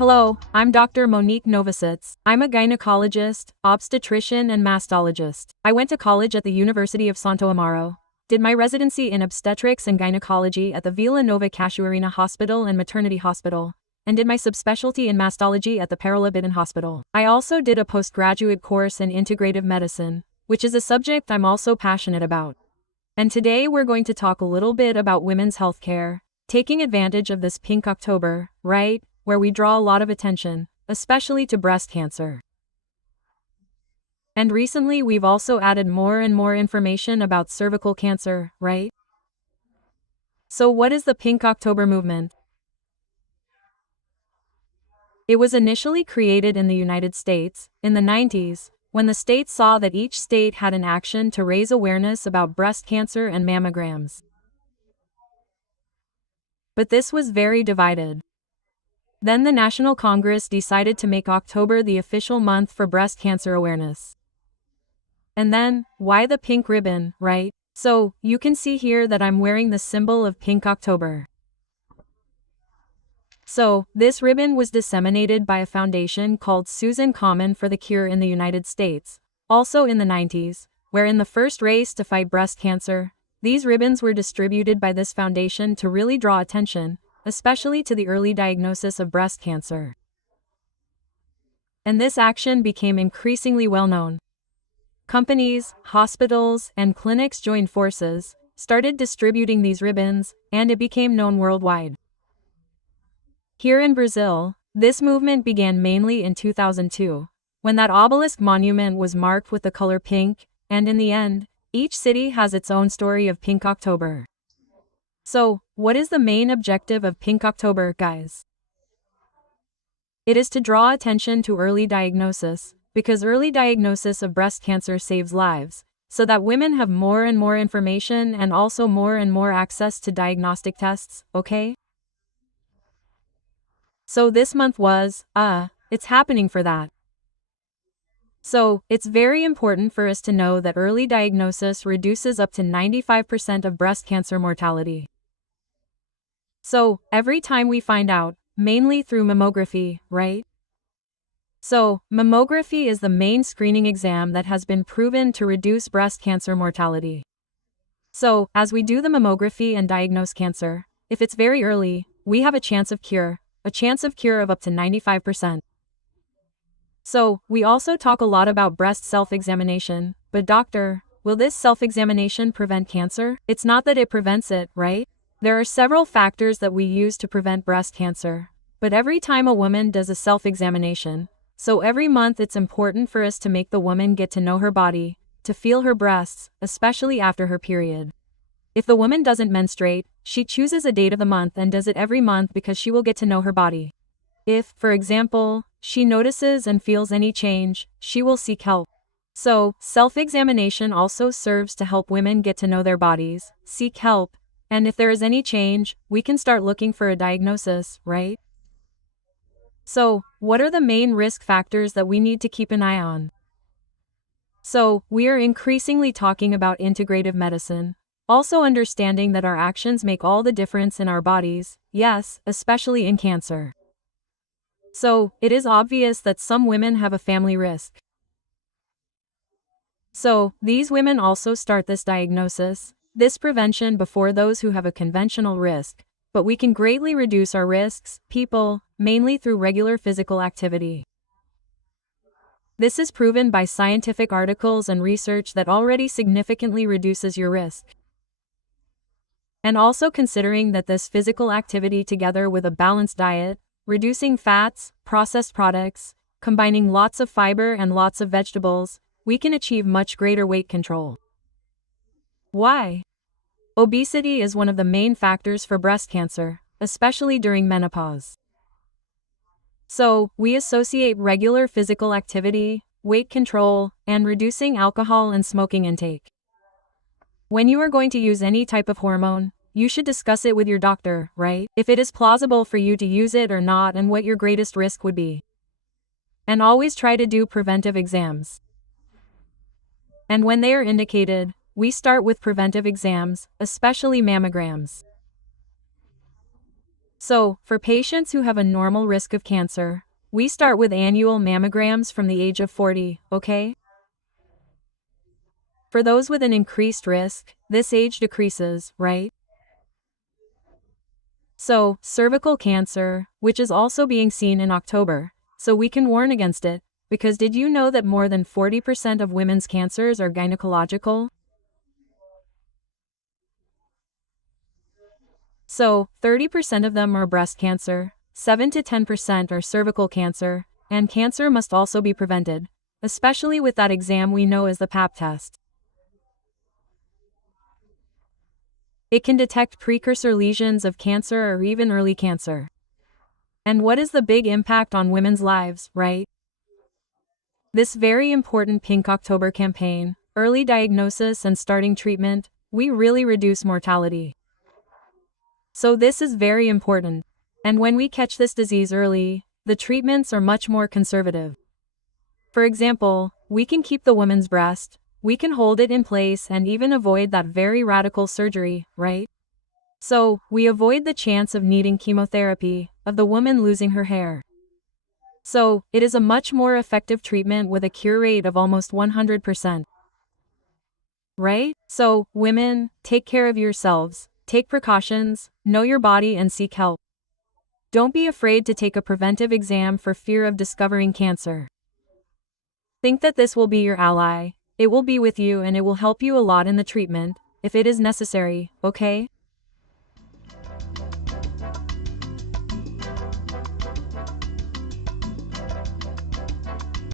Hello, I'm Dr. Monique Novacek. I'm a gynecologist, obstetrician, and mastologist. I went to college at the University of Santo Amaro, did my residency in obstetrics and gynecology at the Vila Nova Cachoeirina Hospital and Maternity Hospital, and did my subspecialty in mastology at the Paralabidin Hospital. I also did a postgraduate course in integrative medicine, which is a subject I'm also passionate about. And today we're going to talk a little bit about women's healthcare, taking advantage of this Pink October, right, where we draw a lot of attention, especially to breast cancer. And recently we've also added more and more information about cervical cancer, right? So what is the Pink October movement? It was initially created in the United States, in the 90s, when the states saw that each state had an action to raise awareness about breast cancer and mammograms. But this was very divided. Then the National Congress decided to make October the official month for breast cancer awareness. And then, why the pink ribbon, right? So, you can see here that I'm wearing the symbol of Pink October. So, this ribbon was disseminated by a foundation called Susan Komen for the Cure in the United States, also in the 90s, where in the first race to fight breast cancer, these ribbons were distributed by this foundation to really draw attention, especially to the early diagnosis of breast cancer. And this action became increasingly well known. Companies, hospitals, and clinics joined forces, started distributing these ribbons, and it became known worldwide. Here in Brazil, this movement began mainly in 2002, when that obelisk monument was marked with the color pink, and in the end, each city has its own story of Pink October. So, what is the main objective of Pink October, guys? It is to draw attention to early diagnosis, because early diagnosis of breast cancer saves lives, so that women have more and more information and also more and more access to diagnostic tests, okay? So this month was, it's happening for that. So, it's very important for us to know that early diagnosis reduces up to 95% of breast cancer mortality. So, every time we find out, mainly through mammography, right? So, mammography is the main screening exam that has been proven to reduce breast cancer mortality. So, as we do the mammography and diagnose cancer, if it's very early, we have a chance of cure of up to 95%. So, we also talk a lot about breast self-examination, but doctor, will this self-examination prevent cancer? It's not that it prevents it, right? There are several factors that we use to prevent breast cancer, but every time a woman does a self-examination, so every month it's important for us to make the woman get to know her body, to feel her breasts, especially after her period. If the woman doesn't menstruate, she chooses a date of the month and does it every month because she will get to know her body. If, for example, she notices and feels any change, she will seek help. So, self-examination also serves to help women get to know their bodies, seek help, and if there is any change, we can start looking for a diagnosis, right? So, what are the main risk factors that we need to keep an eye on? So, we are increasingly talking about integrative medicine, also understanding that our actions make all the difference in our bodies, yes, especially in cancer. So, it is obvious that some women have a family risk. So, these women also start this diagnosis, this prevention before those who have a conventional risk, but we can greatly reduce our risks, mainly through regular physical activity. This is proven by scientific articles and research that already significantly reduces your risk. And also considering that this physical activity together with a balanced diet, reducing fats, processed products, combining lots of fiber and lots of vegetables, we can achieve much greater weight control. Why? Obesity is one of the main factors for breast cancer, especially during menopause. So, we associate regular physical activity, weight control, and reducing alcohol and smoking intake. When you are going to use any type of hormone, you should discuss it with your doctor, right? If it is plausible for you to use it or not and what your greatest risk would be. And always try to do preventive exams. And when they are indicated, we start with preventive exams, especially mammograms. So, for patients who have a normal risk of cancer, we start with annual mammograms from the age of 40, okay? For those with an increased risk, this age decreases, right? So, cervical cancer, which is also being seen in October, so we can warn against it, because did you know that more than 40% of women's cancers are gynecological? So, 30% of them are breast cancer, 7 to 10% are cervical cancer, and cancer must also be prevented, especially with that exam we know as the Pap test. It can detect precursor lesions of cancer or even early cancer. And what is the big impact on women's lives, right? This very important Pink October campaign, early diagnosis and starting treatment, we really reduce mortality. So this is very important. And when we catch this disease early, the treatments are much more conservative. For example, we can keep the woman's breast, we can hold it in place and even avoid that very radical surgery, right? So, we avoid the chance of needing chemotherapy, of the woman losing her hair. So, it is a much more effective treatment with a cure rate of almost 100%. Right? So, women, take care of yourselves, take precautions, know your body and seek help. Don't be afraid to take a preventive exam for fear of discovering cancer. Think that this will be your ally, it will be with you and it will help you a lot in the treatment, if it is necessary, okay?